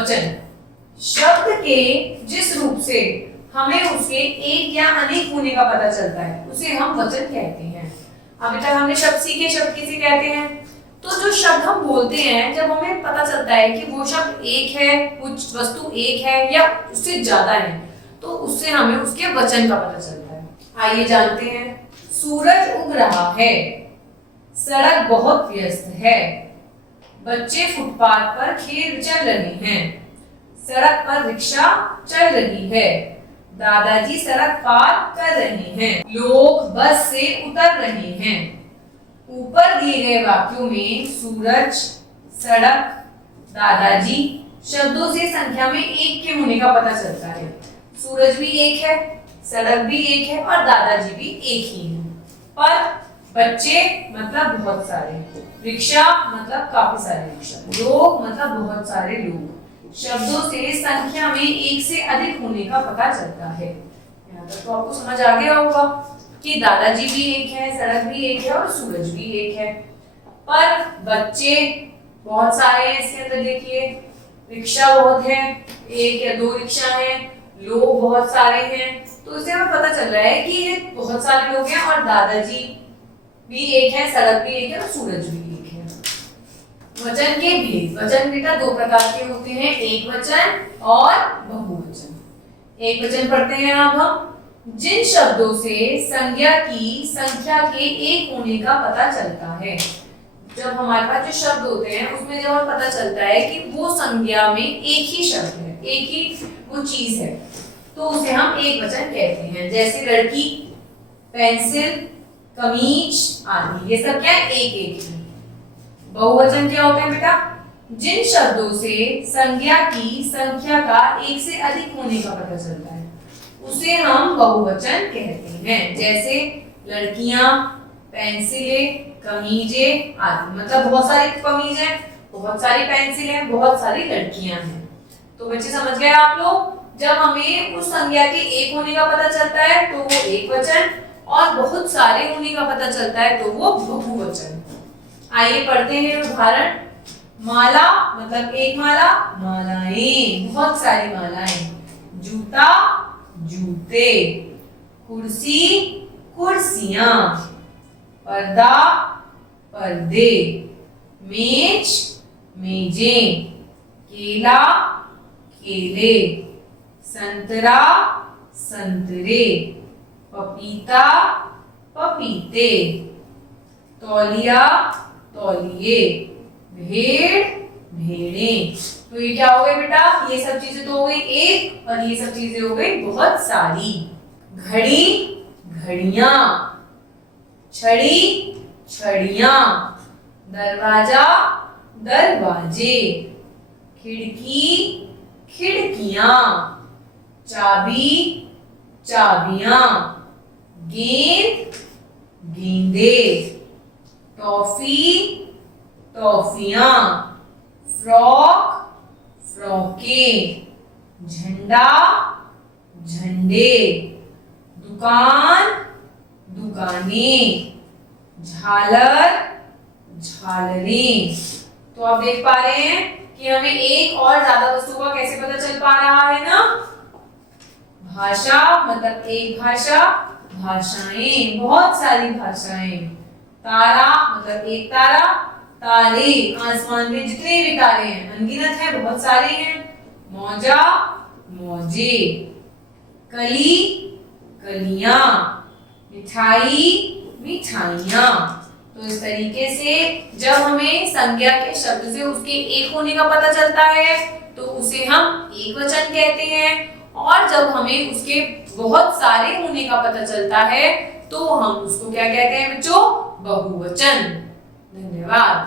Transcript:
वचन शब्द के जिस रूप से हमें उसके एक या अनेक होने का पता चलता है उसे हम वचन कहते हैं। अभी तक हमने शब्द सीखे, शब्द किसे कहते हैं। तो जो शब्द हम बोलते हैं, जब हमें पता चलता है कि वो शब्द एक है, कुछ वस्तु एक है या उससे ज्यादा है, तो उससे हमें उसके वचन का पता चलता है। आइए जानते हैं। सूरज उग रहा है, सड़क बहुत व्यस्त है, बच्चे फुटपाथ पर खेल चल रहे हैं, सड़क पर रिक्शा चल रही है, दादाजी सड़क पार कर रहे हैं, लोग बस से उतर रहे हैं। ऊपर दिए गए वाक्यों में सूरज, सड़क, दादाजी शब्दों से संख्या में एक के होने का पता चलता है। सूरज भी एक है, सड़क भी एक है और दादाजी भी एक ही है। पर बच्चे मतलब बहुत सारे, रिक्शा मतलब काफी सारे रिक्शा, लोग मतलब बहुत सारे लोग, शब्दों से संख्या में एक से अधिक होने का पता चलता है। यहाँ तक तो आपको समझ आ गया होगा कि दादाजी भी एक है, सड़क भी एक है और सूरज भी एक है। पर बच्चे बहुत सारे हैं, इसके अंदर देखिए रिक्शा बहुत है, एक या दो रिक्शा हैं, लोग बहुत सारे हैं, तो इससे हमें पता चल रहा है कि ये बहुत सारे लोग हैं और दादाजी भी एक है, सड़क भी एक है और सूरज भी एक है। वचन के भेद। वचन बेटा दो प्रकार के होते हैं, एक वचन और बहुवचन। एक वचन पढ़ते हैं अब हम। जिन शब्दों से संज्ञा की संख्या के एक होने का पता चलता है। जब हमारे पास जो शब्द होते हैं उसमें जब हमें पता चलता है कि वो संज्ञा में एक ही शब्द है, एक ही वो चीज है, तो उसे हम एक वचन कहते हैं। जैसे लड़की, पेंसिल, कमीज आदि, ये सब क्या है, एक एक है। बहुवचन क्या होते हैं बेटा? जिन शब्दों से संज्ञा की संख्या का एक से अधिक होने का पता चलता है उसे हम बहुवचन कहते हैं। जैसे लड़कियां, पेंसिलें, कमीजें आदि, मतलब बहुत सारी कमीज है, बहुत सारी पेंसिल है, बहुत सारी लड़कियां हैं। तो बच्चे समझ गए आप लोग? जब हमें उस संज्ञा के एक होने का पता चलता है तो वो एक वचन, और बहुत सारे होने का पता चलता है तो वो बहुवचन। आइए पढ़ते हैं उदाहरण। माला मतलब एक माला, मालाएं बहुत सारी मालाएं, जूता, जूते, कुर्सी, कुर्सियां, पर्दा, पर्दे, मेज, मेजें, केला, केले, संतरा, संतरे, पपीता, पपीते, तौलिया, तौलिए, भेड़, भेड़ें। तो ये क्या हो गए बेटा? ये सब चीजें तो हो गई एक, और ये सब चीजें हो गई बहुत सारी। घड़ी, घड़ियां, छड़ी, छड़ियां, दरवाजा, दरवाजे, खिड़की, खिड़कियां, चाबी, चाबियां, गेंद, गेंदे, टॉफी, टॉफियां, फ्रॉक, फ्रॉकें, झंडा, झंडे, दुकान, दुकानें, झालर, झालरें। तो आप देख पा रहे हैं कि हमें एक और ज्यादा वस्तुओं का कैसे पता चल पा रहा है ना? भाषा मतलब एक भाषा, भाषाएं बहुत सारी भाषाएं, तारा मतलब एक तारा, तारे आसमान में जितने भी तारे हैं अनगिनत हैं, बहुत सारे हैं, मौजा, मौजे, कली, कलियां, मिठाई, मिठाइयां। तो इस तरीके से जब हमें संज्ञा के शब्द से उसके एक होने का पता चलता है तो उसे हम एक वचन कहते हैं, और जब हमें उसके बहुत सारे होने का पता चलता है तो हम उसको क्या कहते हैं बच्चों? बहुवचन। धन्यवाद।